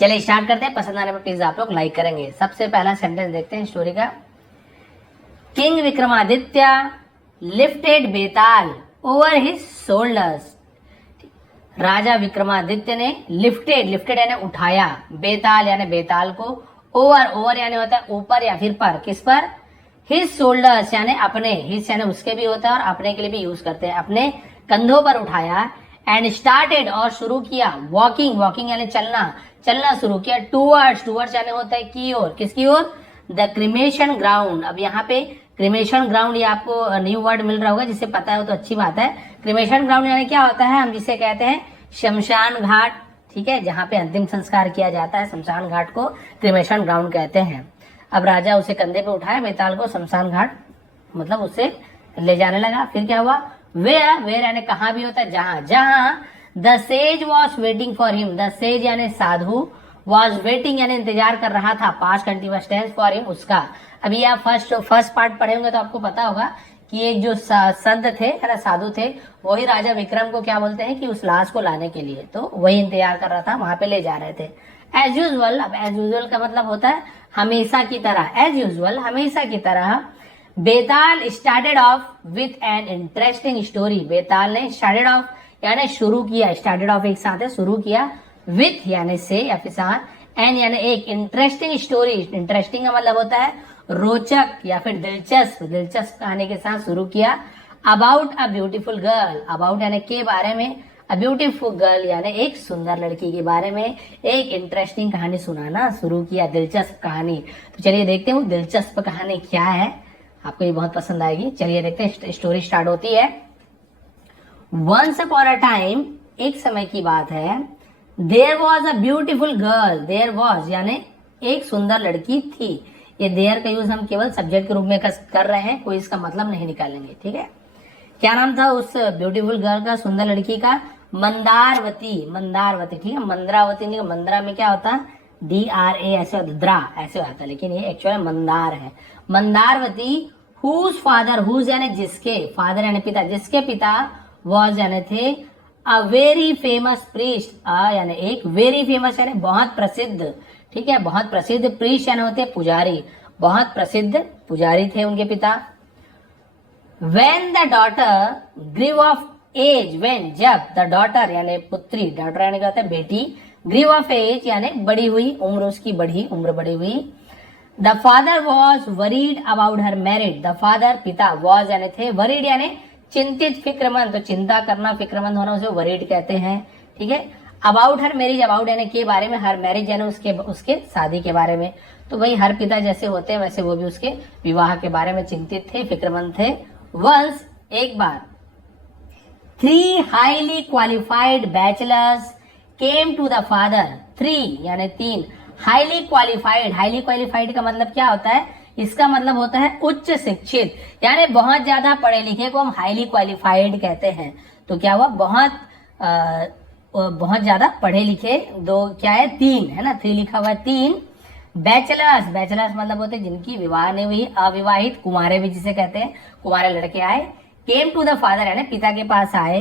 चलिए स्टार्ट करते हैं। पसंद आने पर प्लीज आप लोग लाइक करेंगे। सबसे पहला सेंटेंस देखते हैं स्टोरी का। किंग विक्रमादित्य लिफ्टेड बेताल ओवर हिज शोल्डर्स। राजा विक्रमादित्य ने लिफ्टेड यानी उठाया, बेताल यानी बेताल को, ओवर यानी होता है ऊपर या फिर पर, किस पर? हिज शोल्डर्स यानी अपने, हिज यानी उसके भी होता है और अपने के लिए भी यूज करते हैं, अपने कंधों पर उठाया। एंड स्टार्टेड और शुरू किया, वॉकिंग यानी चलना शुरू किया। टूवर्ड्स यानी होता है की ओर, किसकी ओर? The cremation ground. अब यहाँ पे क्रिमेशन ग्राउंड ये आपको न्यू वर्ड मिल रहा होगा, जिसे पता है तो अच्छी बात है। क्रिमेशन ग्राउंड यानी क्या होता है? हम जिसे कहते हैं शमशान घाट, ठीक है, जहाँ पे अंतिम संस्कार किया जाता है, शमशान घाट को क्रिमेशन ग्राउंड कहते हैं। अब राजा उसे कंधे पे उठाया, बेताल को, शमशान घाट मतलब उसे ले जाने लगा। फिर क्या हुआ? वेयर यानी कहाँ भी होता है, जहां the sage was waiting for him. The sage यानी साधु, वॉज वेटिंग यानी इंतजार कर रहा था, past continuous tense, for him उसका। अभी आप फर्स्ट पार्ट पढ़े होंगे तो आपको पता होगा कि एक जो संत थे, है ना, साधु थे, वही राजा विक्रम को क्या बोलते हैं कि उस लाश को लाने के लिए, तो वही इंतजार कर रहा था, वहां पे ले जा रहे थे। एज यूजुअल, अब एज यूजुअल का मतलब होता है हमेशा की तरह, एज यूजुअल हमेशा की तरह। Betaal started off with an interesting story. Betaal ने स्टार्टेड ऑफ यानी शुरू किया, स्टार्टेड ऑफ एक साथ है, शुरू किया, विथ यानी से या फिर साथ, एन यानी एक, इंटरेस्टिंग स्टोरी। इंटरेस्टिंग का मतलब होता है रोचक या फिर दिलचस्प कहानी के साथ शुरू किया। About a beautiful girl, about यानी के बारे में, अ ब्यूटीफुल गर्ल यानी एक सुंदर लड़की के बारे में एक इंटरेस्टिंग कहानी सुनाना शुरू किया, दिलचस्प कहानी। तो चलिए देखते हैं वो दिलचस्प कहानी क्या है, आपको ये बहुत पसंद आएगी। चलिए देखते हैं, स्टोरी स्टार्ट होती है। वंस अपॉन अ टाइम, एक समय की बात है, there was a beautiful girl. There was यानी एक सुंदर लड़की थी। ये देयर का यूज हम केवल सब्जेक्ट के रूप में कर रहे हैं, कोई इसका मतलब नहीं निकालेंगे, ठीक है। क्या नाम था उस ब्यूटीफुल गर्ल का, सुंदर लड़की का? मंदारवती, ठीक है। मंद्रावती नहीं, मंद्रा में क्या होता है? DRA ऐसे द्रा ऐसे होता है, लेकिन ये एक्चुअली मंदार है। मंदारवती, हुज फादर, हुज यानी जिसके, फादर यानी पिता, जिसके पिता, वॉज यानी थे, अ वेरी फेमस प्रीस्ट, यानी एक, वेरी फेमस यानी बहुत प्रसिद्ध, ठीक है, बहुत प्रसिद्ध, प्रीस्ट यानी होते पुजारी, बहुत प्रसिद्ध पुजारी थे उनके पिता। When the daughter grew of age, when जब, the daughter यानी पुत्री, daughter यानी क्या होता है? बेटी, grew of age यानी बड़ी हुई, उम्र उसकी बढ़ी, उम्र बड़ी हुई। The father was worried about her marriage, the father पिता, was यानी थे, worried यानी चिंतित, फिक्रमंद, तो चिंता करना, फिक्रमंद होना उसे worried कहते हैं, ठीक है। अबाउट हर मैरिज, अबाउट यानी के बारे में, हर मैरिज यानी उसके शादी के बारे में। तो वही हर पिता जैसे होते हैं वैसे वो भी उसके विवाह के बारे में चिंतित थे, फिक्रमंद थे। वंस एक बार, 3 highly qualified bachelors came to the father. 3 यानी 3, हाईली क्वालिफाइड का मतलब क्या होता है? इसका मतलब होता है उच्च शिक्षित, यानी बहुत ज्यादा पढ़े लिखे को हम हाईली क्वालिफाइड कहते हैं। तो क्या हुआ? बहुत ज्यादा पढ़े लिखे, दो क्या है? 3 है ना, 3 लिखा हुआ है, 3 बैचलर्स मतलब होते हैं जिनकी विवाह नहीं हुई, अविवाहित, कुंवारे भी जिसे कहते हैं, कुंवारे लड़के आए। केम टू द फादर यानी पिता के पास आए।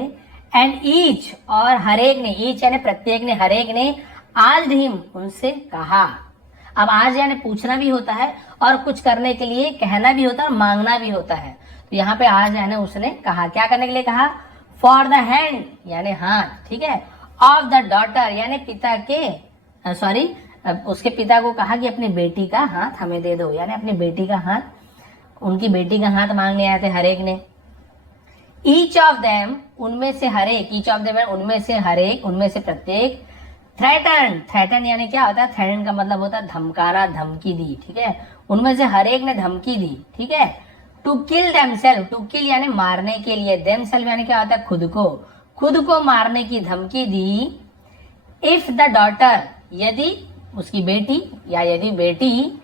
एंड ईच और हरेक ने, ईच यानी प्रत्येक ने, हरेक ने, आस्क्ड हिम उनसे कहा। अब आज यानी पूछना भी होता है और कुछ करने के लिए कहना भी होता है और मांगना भी होता है। तो यहाँ पे आज यानी उसने कहा, क्या करने के लिए कहा? फॉर द हैंड यानी हाथ, ठीक है, ऑफ द डॉटर यानी पिता के, सॉरी, उसके पिता को कहा कि अपनी बेटी का हाथ हमें दे दो, यानी अपनी बेटी का हाथ, उनकी बेटी का हाथ मांगने आए थे हरेक ने। ईच ऑफ देम उनमें से हरेक, ईच ऑफ देम उनमें से हरेक, उनमें से प्रत्येक। थ्रेटन यानी क्या होता है? थ्रेटन का मतलब होता है धमकाना, धमकी दी, ठीक है, उनमें से हरेक ने धमकी दी, ठीक है। To kill themselves, to kill यानी मारने के लिए, देमसेल्फ यानी क्या होता है? खुद को मारने की धमकी दी। इफ द डॉटर यदि उसकी बेटी या यदि बेटी,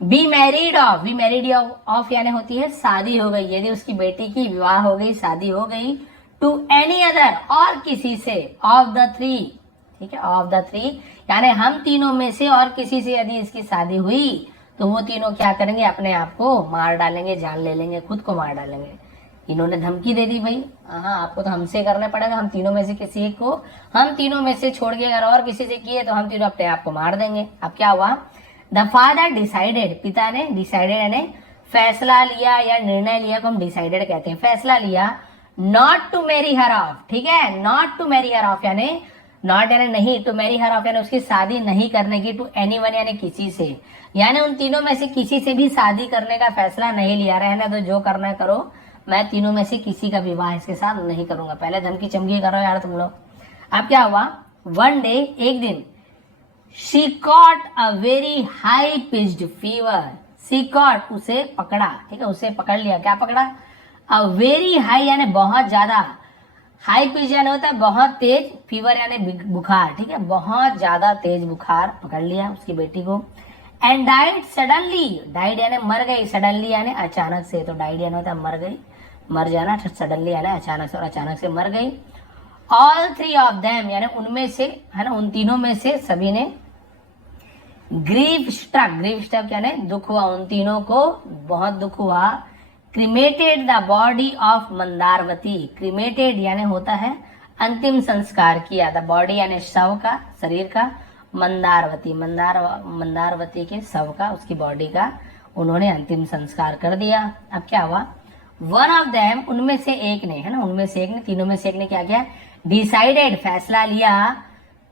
बी मैरिड ऑफ यानी होती है शादी हो गई, यदि उसकी बेटी की विवाह हो गई, शादी हो गई, टू एनी अदर और किसी से, ऑफ द 3, ठीक है, ऑफ द 3 यानी हम तीनों में से और किसी से यदि इसकी शादी हुई तो वो तीनों क्या करेंगे? अपने आप को मार डालेंगे, जान ले लेंगे, खुद को मार डालेंगे। इन्होंने धमकी दे दी भाई, हाँ आपको तो हमसे करना पड़ेगा, हम तीनों में से किसी एक को, हम तीनों में से छोड़ के अगर और किसी से किए तो हम तीनों अपने आप को मार देंगे। अब क्या हुआ, द फादर डिसाइडेड, पिता ने डिसाइडेड यानी फैसला लिया या निर्णय लिया को हम डिसाइडेड कहते हैं, फैसला लिया not to marry her off, ठीक है, not to marry her off यानी नॉट यानी नहीं, टू मैरी हर ऑफ यानी उसकी शादी नहीं करने की, टू एनीवन यानी किसी से, यानी उन तीनों में से किसी से भी शादी करने का फैसला नहीं लिया, रहने तो जो करना है करो, मैं तीनों में से किसी का विवाह इसके साथ नहीं करूंगा। पहले धमकी चमकी करो यार तुम लोग। अब क्या हुआ, वन डे एक दिन, she caught a very high pitched fever, she caught उसे पकड़ा, ठीक है, उसे पकड़ लिया, क्या पकड़ा, अ वेरी हाई यानी बहुत ज्यादा, हाई पिच यानी होता है बहुत तेज, फीवर यानी बुखार, ठीक है, बहुत ज्यादा तेज बुखार पकड़ लिया उसकी बेटी को। एंड डाइड सडनली, डाइड यानी मर गई, सडनली यानी अचानक से, तो डाइड यानी होता है मर गई, मर जाना, सडनली यानी अचानक से, और अचानक से मर गई। ऑल थ्री ऑफ देम यानी उनमें से, है ना, उन तीनों में से सभी ने ग्रीफ स्ट्रक यानी दुख हुआ, उन तीनों को बहुत दुख हुआ। Cremated the body of Mandaravati, cremated यानी होता है अंतिम संस्कार किया, द बॉडी यानी शव का, शरीर का, मंदारवती मंदारवती के शव का, उसकी बॉडी का उन्होंने अंतिम संस्कार कर दिया। अब क्या हुआ, वन ऑफ देम उनमें से एक ने, है ना, उनमें से एक ने, तीनों में से एक ने क्या किया, डिसाइडेड फैसला लिया,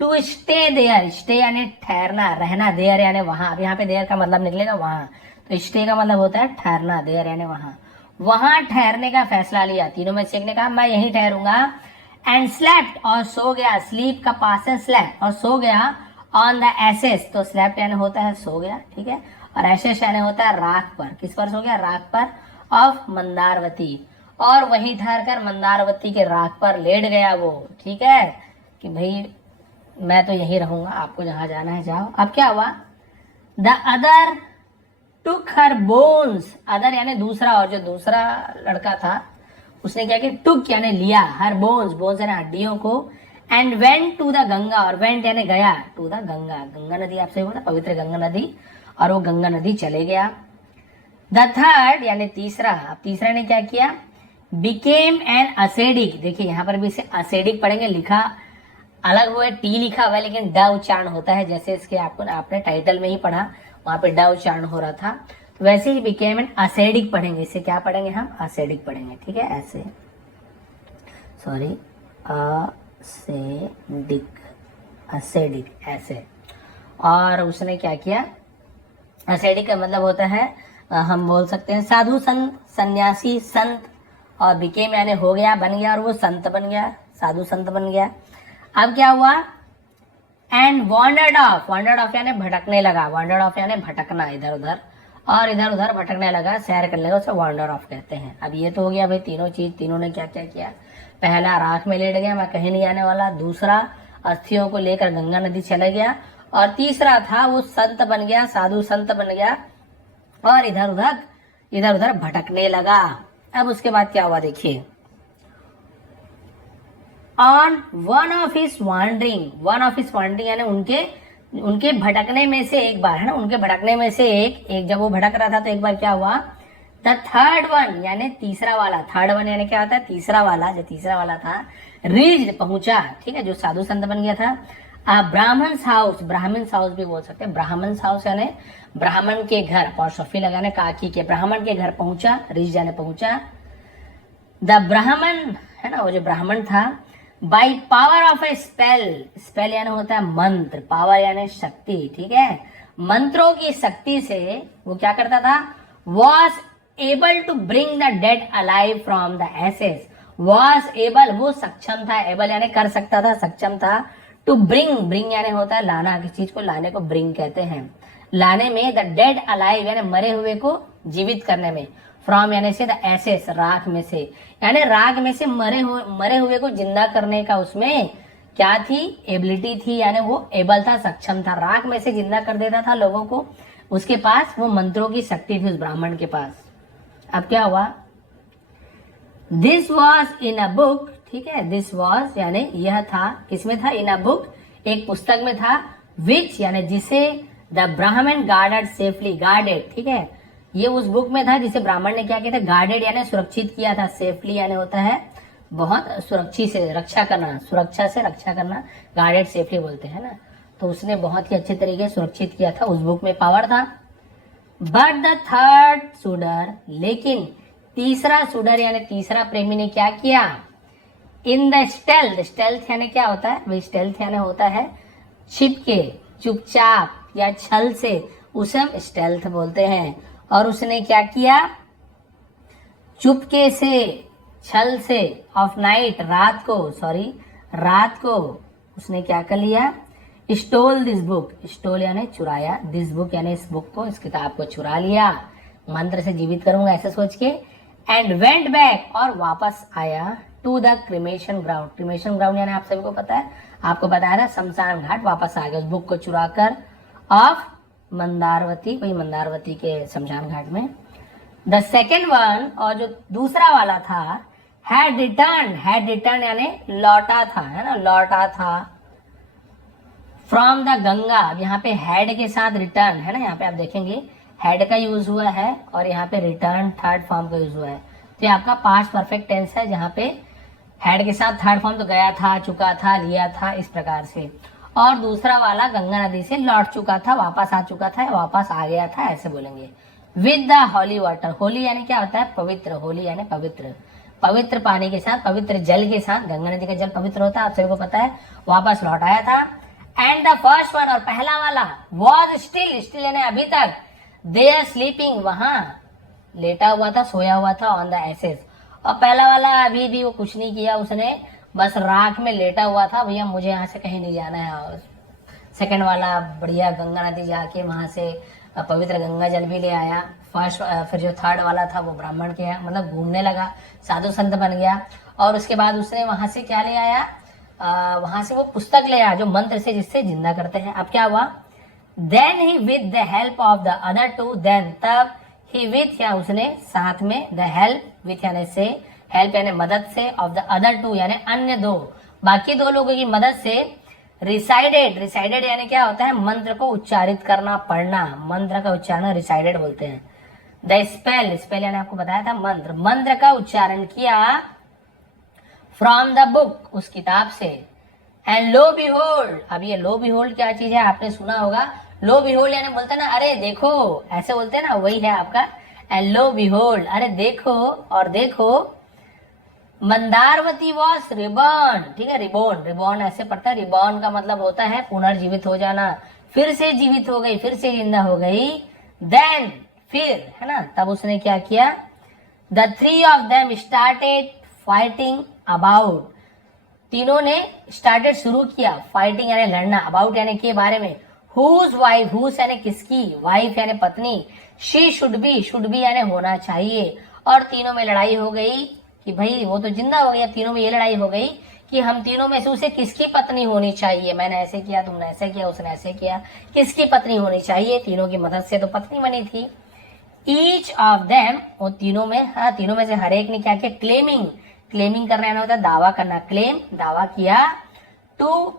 टू स्टे देयर, स्टे यानी ठहरना, रहना, देयर यानी वहां, अब यहाँ पे देयर का मतलब निकलेगा वहां, तो स्टे का मतलब होता है ठहरना, देयर यानी वहां, वहां ठहरने का फैसला लिया। तीनों में से एक ने कहा मैं यहीं ठहरूंगा। एंड स्लेप्ट और सो गया, स्लीप का पास है स्लेप्ट, और सो गया ऑन द एसेस, तो स्लेप्ट यानी होता है सो गया, ठीक है, और एसेस यानी होता है राख पर, किस पर सो गया, राख पर, ऑफ मंदारवती, और वहीं ठहर कर मंदारवती के राख पर लेट गया वो, ठीक है, कि भाई मैं तो यहीं रहूंगा, आपको जहां जाना है जाओ। अब क्या हुआ, the other took her bones, other यानी दूसरा, और जो दूसरा लड़का था उसने क्या किया, टुक यानी लिया, हर बोन्स, बोन्स यानी हड्डियों को, and went to the Ganga, और वेंट यानी गया, टू द गंगा, गंगा नदी आपसे बोला, पवित्र गंगा नदी, और वो गंगा नदी चले गया। द थर्ड यानी तीसरा, अब तीसरा ने क्या किया, बिकेम एन असेडिक, देखिए यहाँ पर भी इसे असेडिक पढ़ेंगे, लिखा अलग हुआ है, टी लिखा हुआ है लेकिन ड उच्चारण होता है, जैसे इसके आपने टाइटल में ही पढ़ा, वहां पे ड उच्चारण हो रहा था, तो वैसे ही बिकेम एन असेडिक पढ़ेंगे, इसे क्या पढ़ेंगे हम, असेडिक पढ़ेंगे, ठीक है, ऐसे, सॉरी, असेडिक, असेडिक ऐसे। और उसने क्या किया, असेडिक का मतलब होता है, हम बोल सकते हैं साधु संत, सन्यासी, संत, और बिकेम यानी हो गया, बन गया, और वो संत बन गया, साधु संत बन गया। अब क्या हुआ, एंड वॉन्डर्ड ऑफ यानी भटकने लगा, वॉन्डर्ड ऑफ यानी भटकना, इधर उधर, और इधर उधर भटकने लगा, सैर करने लगा, उसे वॉन्डर ऑफ कहते हैं। अब ये तो हो गया भाई तीनों चीज, तीनों ने क्या क्या किया, पहला राख में लेट गया, मैं कहीं नहीं आने वाला, दूसरा अस्थियों को लेकर गंगा नदी चला गया, और तीसरा था वो संत बन गया, साधु संत बन गया, और इधर उधर भटकने लगा। अब उसके बाद क्या हुआ देखिए, on one of his wandering यानी उनके भटकने में से एक बार, है ना, उनके भटकने में से एक जब वो भटक रहा था तो एक बार क्या हुआ, द थर्ड वन यानी तीसरा वाला, थर्ड वन यानी क्या होता है, तीसरा वाला, जो तीसरा वाला था, रीच्ड पहुंचा, ठीक है, जो साधु संत बन गया था, ब्राह्मण्स हाउस भी बोल सकते हैं, ब्राह्मण्स हाउस यानी ब्राह्मण के घर, पॉस्टॉफी लगाने काकी के, ब्राह्मण के घर पहुंचा, रीच यानी पहुंचा। द ब्राह्मण, है ना, वो जो ब्राह्मण था, by power of A spell यानी होता है मंत्र, पावर यानी शक्ति, ठीक है, मंत्रों की शक्ति से वो क्या करता था, was able to bring the dead alive from the ashes, was able वो सक्षम था, एबल यानी कर सकता था, सक्षम था, टू ब्रिंग यानी होता है लाना, किसी चीज को लाने को ब्रिंग कहते हैं, लाने में, द डेड अलाइव यानी मरे हुए को जीवित करने में, फ्रॉम यानी से, द एसेस राख में से, यानी राग में से मरे हुए को जिंदा करने का उसमें क्या थी, एबिलिटी थी, यानी वो एबल था, सक्षम था, राग में से जिंदा कर देता था लोगों को, उसके पास वो मंत्रों की शक्ति थी उस ब्राह्मण के पास। अब क्या हुआ, this was in a book, ठीक है, दिस वॉज यानी यह था, किसमें था, इन अ बुक एक पुस्तक में था, विच यानी जिसे द ब्राह्मण गार्डेड सेफली, गार्डेड, ठीक है, ये उस बुक में था जिसे ब्राह्मण ने क्या किया था, गार्डेड यानी सुरक्षित किया था। सेफली यानी होता है बहुत सुरक्षित से रक्षा करना, सुरक्षा से रक्षा करना, गार्डेड सेफली बोलते हैं ना। तो उसने बहुत ही अच्छे तरीके से सुरक्षित किया था, उस बुक में पावर था। बट द थर्ड सुडर, लेकिन तीसरा सुडर यानी तीसरा प्रेमी ने क्या किया, इन द स्टेल्थ, स्टेल्थ यानी क्या होता है भाई, स्टेल्थ यानी होता है छिपके, चुपचाप या छल से, उसे हम स्टेल्थ बोलते हैं। और उसने क्या किया, चुपके से, छल से, ऑफ नाइट, रात को, सॉरी रात को उसने क्या कर लिया, स्टोल दिस बुक, स्टोल यानी चुराया, दिस बुक यानी इस बुक को, इस किताब को चुरा लिया, मंत्र से जीवित करूंगा ऐसे सोच के। एंड वेंट बैक, और वापस आया, to the cremation ground, cremation ground यानी आप सभी को पता है, आपको बताया था शमशान घाट, वापस आ गया उस बुक को चुरा कर, ऑफ मंदारवती, वही मंदारवती के शमशान घाट में। द सेकेंड वन, और जो दूसरा वाला था, हैड रिटर्न यानी लौटा था, है ना, लौटा था, फ्रॉम द गंगा। अब यहाँ पे हैड के साथ रिटर्न है ना, यहाँ पे आप देखेंगे हैड का यूज हुआ है और यहाँ पे रिटर्न थर्ड फॉर्म का यूज हुआ है। तो ये आपका पास्ट परफेक्ट टेंस है, जहाँ पे हैड के साथ थर्ड फॉर्म तो गया था, चुका था, लिया था, इस प्रकार से। और दूसरा वाला गंगा नदी से लौट चुका था, वापस आ चुका था, वापस आ गया था, ऐसे बोलेंगे। With the holy water, Holi यानी क्या होता है, पवित्र, होली यानी पवित्र, पवित्र पानी के साथ, पवित्र जल के साथ, गंगा नदी का जल पवित्र होता है, आप सभी को पता है, वापस लौट आया था। एंड द फर्स्ट वन, और पहला वाला, वॉज स्टिल, स्टिल यानी अभी तक, देयर स्लीपिंग, वहां लेटा हुआ था, सोया हुआ था, ऑन द एसेस। और पहला वाला अभी भी वो कुछ नहीं किया, उसने बस राख में लेटा हुआ था, भैया मुझे यहाँ से कहीं नहीं जाना है। सेकंड वाला बढ़िया गंगा नदी जाके वहां से पवित्र गंगा जल भी ले आया। फर्स्ट, फिर जो थर्ड वाला था वो ब्राह्मण के यहाँ मतलब घूमने लगा, साधु संत बन गया। और उसके बाद उसने वहां से क्या ले आया, वहां से वो पुस्तक ले आया जो मंत्र से जिससे जिंदा करते हैं। अब क्या हुआ, then he with the help of the other two, then तब, ही विथ या उसने साथ में, द हेल्प विथ यानी से, हेल्प यानी मदद से, ऑफ द अदर टू यानी अन्य दो, बाकी दो लोगों की मदद से, रिसाइडेड, रिसाइडेड यानी क्या होता है, मंत्र को उच्चारित करना, पढ़ना, मंत्र का उच्चारण रिसाइडेड बोलते हैं। द स्पेल, स्पेल यानी आपको बताया था मंत्र, मंत्र का उच्चारण किया, फ्रॉम द बुक, उस किताब से। एंड लो बिहोल्ड, अब ये लो बिहोल्ड क्या चीज है, आपने सुना होगा, लो बिहोल्ड यानी बोलते हैं ना, अरे देखो, ऐसे बोलते हैं ना, वही है आपका एंड लो बिहोल्ड, अरे देखो और देखो। मंदारवती वॉज रिबॉर्न, ठीक है, रिबॉर्न, रिबॉर्न ऐसे पढ़ता है, रिबॉर्न का मतलब होता है पुनर्जीवित हो जाना, फिर से जीवित हो गई, फिर से जिंदा हो गई। देन फिर, है ना, तब उसने क्या किया, the three of them started fighting about, तीनों ने स्टार्टेड शुरू किया, फाइटिंग यानी लड़ना, अबाउट यानी के बारे में, हुज वाइफ, हुज यानी किसकी, वाइफ यानी पत्नी, शी शुड बी यानी होना चाहिए। और तीनों में लड़ाई हो गई कि भाई वो तो जिंदा हो गया, तीनों में ये लड़ाई हो गई कि हम तीनों में से उसे किसकी पत्नी होनी चाहिए, मैंने ऐसे किया, तुमने ऐसे किया, उसने ऐसे किया, किसकी पत्नी होनी चाहिए, तीनों की मदद से तो पत्नी बनी थी। ईच ऑफ देम, वो तीनों में, हाँ तीनों में से हर एक ने क्या किया, क्लेमिंग, क्लेमिंग करना यानी होता है दावा करना, क्लेम दावा किया, टू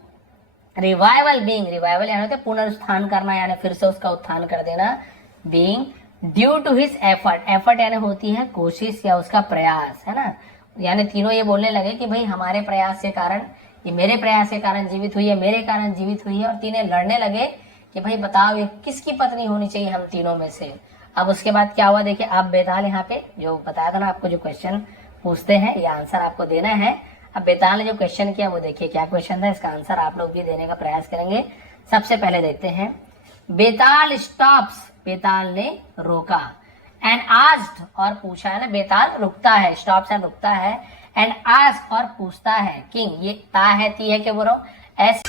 रिवाइवल बीइंग, रिवाइवल यानी होता है पुनरुत्थान करना यानी फिर से उसका उत्थान कर देना, being due to his effort, effort यानी होती है कोशिश या उसका प्रयास, है ना। यानी तीनों ये बोलने लगे कि भाई हमारे प्रयास के कारण, ये मेरे प्रयास के कारण जीवित हुई है, मेरे कारण जीवित हुई है। और तीनों लड़ने लगे कि भाई बताओ ये किसकी पत्नी होनी चाहिए हम तीनों में से। अब उसके बाद क्या हुआ देखिए, अब बेताल यहाँ पे जो बताया था ना आपको, जो क्वेश्चन पूछते हैं ये आंसर आपको देना है। अब बेताल ने जो क्वेश्चन किया वो देखिए क्या क्वेश्चन था, इसका आंसर आप लोग भी देने का प्रयास करेंगे। सबसे पहले देखते हैं, बेताल स्टॉप्स, बेताल ने रोका, एंड आस्क्ड और पूछा, है ना, बेताल रुकता है, स्टॉप्स एंड रुकता है, एंड आस्क और पूछता है, किंग, ये ता है ती है क्या बोल रहा हूँ, एस